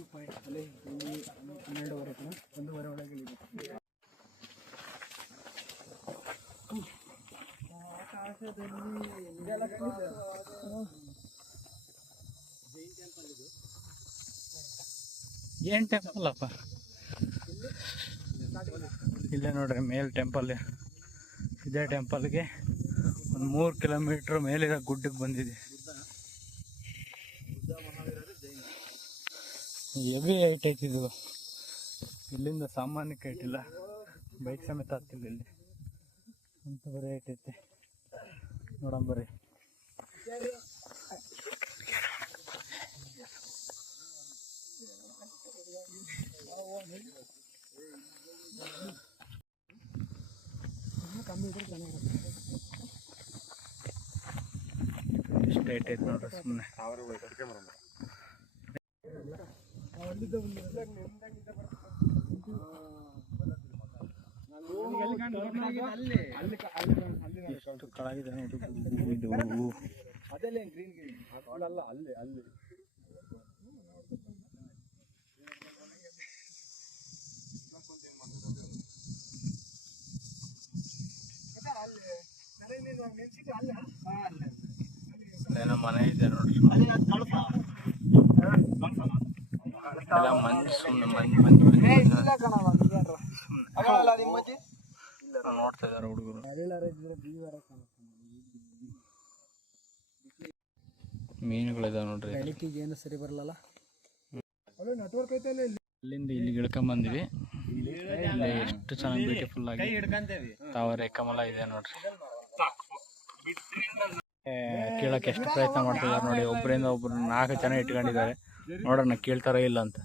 View point ಅಲ್ಲಿ 12:30 ಕಣ 1:30 ಒಳಗೆ ಇಳಿಬೇಕು. ಏನು ಟೆಂಪಲ್ ಅಪ್ಪ, ಇಲ್ಲೇ ನೋಡ್ರಿ ಮೇಲ್ ಟೆಂಪಲ್. ಇದೇ ಟೆಂಪಲ್ಗೆ ಒಂದು 3 ಕಿಲೋಮೀಟ್ರ್ ಮೇಲಿರೋ ಗುಡ್ಡಕ್ಕೆ ಬಂದಿದೆ. ಹೆವಿ ಹೈಟ್ ಐತಿದು, ಇಲ್ಲಿಂದ ಸಾಮಾನ್ಯಕ್ಕೆ ಐಟಿಲ್ಲ, ಬೈಕ್ ಸಮೇತ ಹತ್ತಿಲ್ಲ ಇಲ್ಲಿ ಅಂತ ಬರೀ ಹೈಟ್ ಐತೆ. ನೋಡೋಣ ಬರ್ರಿ. ಎಷ್ಟು ಹೈಟ್ ಐತೆ ನೋಡ್ರಿ ಸುಮ್ಮನೆ. ಎಷ್ಟು ಕೆಳಗಿದೆ ನೋಡಿ ಇದು. ಅದಲ್ಲೇ ಗ್ರೀನ್ ಅಲ್ಲ, ಅಲ್ಲಿ ಅಲ್ಲಿ ಏನೋ ಮನೆ ಇದೆ ನೋಡ್ರಿ. ಎಲ್ಲ ಮಂಜು, ಸುಮ್ಮನೆ ಮಂಜು ನೋಡ್ತಾ ಇದಾರೆ ಹುಡುಗರು. ಮೀನುಗಳಿದಾವೆ ನೋಡ್ರಿ. ಏನು ಸರಿ ಬರಲ್ಲ. ಅಲ್ಲಿಂದ ಇಲ್ಲಿ ಇಳ್ಕೊಂಬಂದಿವಿ. ಇಲ್ಲಿ ಎಷ್ಟು ಚೆನ್ನಾಗಿ ಬ್ಯೂಟಿಫುಲ್ ಆಗಿ ತಾವರೆ ಕಮಲ ಇದೆ ನೋಡ್ರಿ. ಕೇಳಕ್ಕೆ ಎಷ್ಟು ಪ್ರಯತ್ನ ಮಾಡ್ತಿದ್ದಾರೆ ನೋಡಿ. ಒಬ್ಬರಿಂದ ಒಬ್ರು 4 ಜನ ಇಟ್ಕೊಂಡಿದ್ದಾರೆ. ನೋಡೋಣ ಕೇಳ್ತಾರೋ ಇಲ್ಲ ಅಂತ.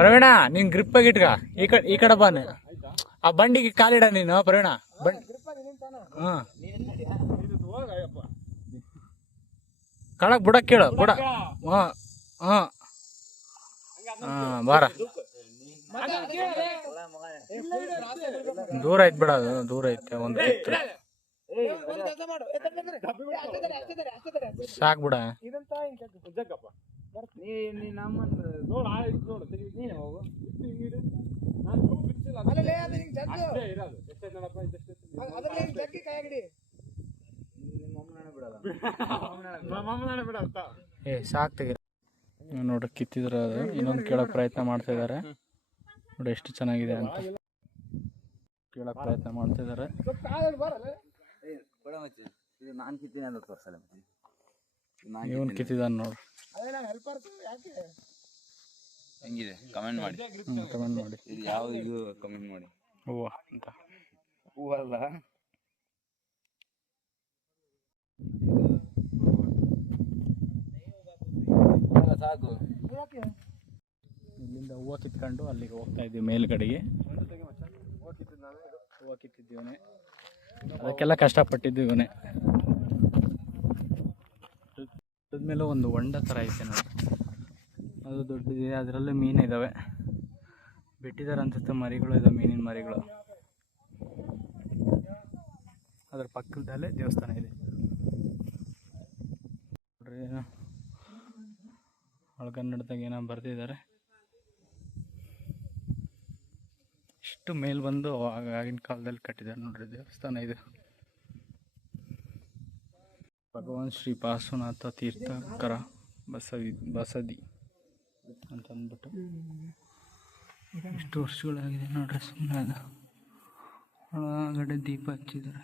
ಪ್ರವೀಣ, ನೀನ್ ಗ್ರಿಪ್ ಆಗಿ ಇಟ್ಕ. ಈ ಕಡೆ ಬಾನೆ, ಆ ಬಂಡಿಗೆ ಕಾಲಿಡ ನೀನು ಪ್ರವೀಣ. ಕಳಕ್ ಬುಡಕ್ ಕೇಳು, ಬುಡ. ಬಾರ. ದೂರ ಐತ್ ಬಿಡ, ಅದು ದೂರ ಐತೆ. ಒಂದು ಕಿತ್ತು ಸಾಕ್ ಬಿಡ. ಸಾಕ್ ತೆಗಿ ನೋಡ್ರಿ. ಕಿತ್ತಿದ್ರ ಅದು ಇನ್ನೊಂದು ಕೇಳಕ್ ಪ್ರಯತ್ನ ಮಾಡ್ತಾ ಇದಾರೆ ನೋಡಿ. ಎಷ್ಟು ಚೆನ್ನಾಗಿದೆ ಅಂತ ಕೇಳಕ್ ಪ್ರಯತ್ನ ಮಾಡ್ತಾ ಇದಾರೆ. ಇವನ್ ಕಿತ್ತಿದಾನ ನೋಡ್ರಿ. ಹೆಂಗಿದೆ ಕಮೆಂಟ್ ಮಾಡಿ. ಕಮೆಂಟ್ ಮಾಡಿ. ಇದು ಯಾವ ಇದು ಕಮೆಂಟ್ ಮಾಡಿ. ಹೂವ ಅಂತ. ಹೂವಲ್ಲ, ಸಾಕು. ಇಲ್ಲಿಂದ ಹೂವು ಕಿತ್ಕೊಂಡು ಅಲ್ಲಿಗೆ ಹೋಗ್ತಾ ಇದ್ದೀವಿ ಮೇಲ್ಗಡೆಗೆ. ಹೂವು ಕಿತ್ತಿದ್ದೀವನೇ, ಅದಕ್ಕೆಲ್ಲ ಕಷ್ಟಪಟ್ಟಿದ್ದು ಇವನೇ. ಅದಾದ್ಮೇಲೆ ಒಂದು ಹೊಂಡ ಥರ ಐತೆ ನೋಡಿ, ಅದು ದೊಡ್ಡದಿದೆ. ಅದರಲ್ಲೂ ಮೀನು ಇದ್ದಾವೆ. ಬಿಟ್ಟಿದ್ದಾರೆ ಅನ್ಸುತ್ತೆ, ಮರಿಗಳು ಇದಾವೆ, ಮೀನಿನ ಮರಿಗಳು. ಅದರ ಪಕ್ಕದಲ್ಲೇ ದೇವಸ್ಥಾನ ಇದೆ ನೋಡ್ರಿ. ಒಳಗನ್ನಡದಾಗ ಏನೋ ಬರ್ತಿದ್ದಾರೆ. ಇಷ್ಟು ಮೇಲ್ ಬಂದು ಆಗಿನ ಕಾಲದಲ್ಲಿ ಕಟ್ಟಿದ್ದಾರೆ ನೋಡ್ರಿ ದೇವಸ್ಥಾನ ಇದು. ಭಗವಾನ್ ಶ್ರೀ ಪಾರ್ಶ್ವನಾಥ ತೀರ್ಥಂಕರ ಬಸದಿ ಅಂತ ಅಂದ್ಬಿಟ್ಟು ಎಷ್ಟು ವರ್ಷಗಳಾಗಿದೆ ನೋಡ್ರಿ. ಸುಮ್ಮನೆ ಅದು ಒಳಗಡೆ ದೀಪ ಹಚ್ಚಿದ್ದಾರೆ.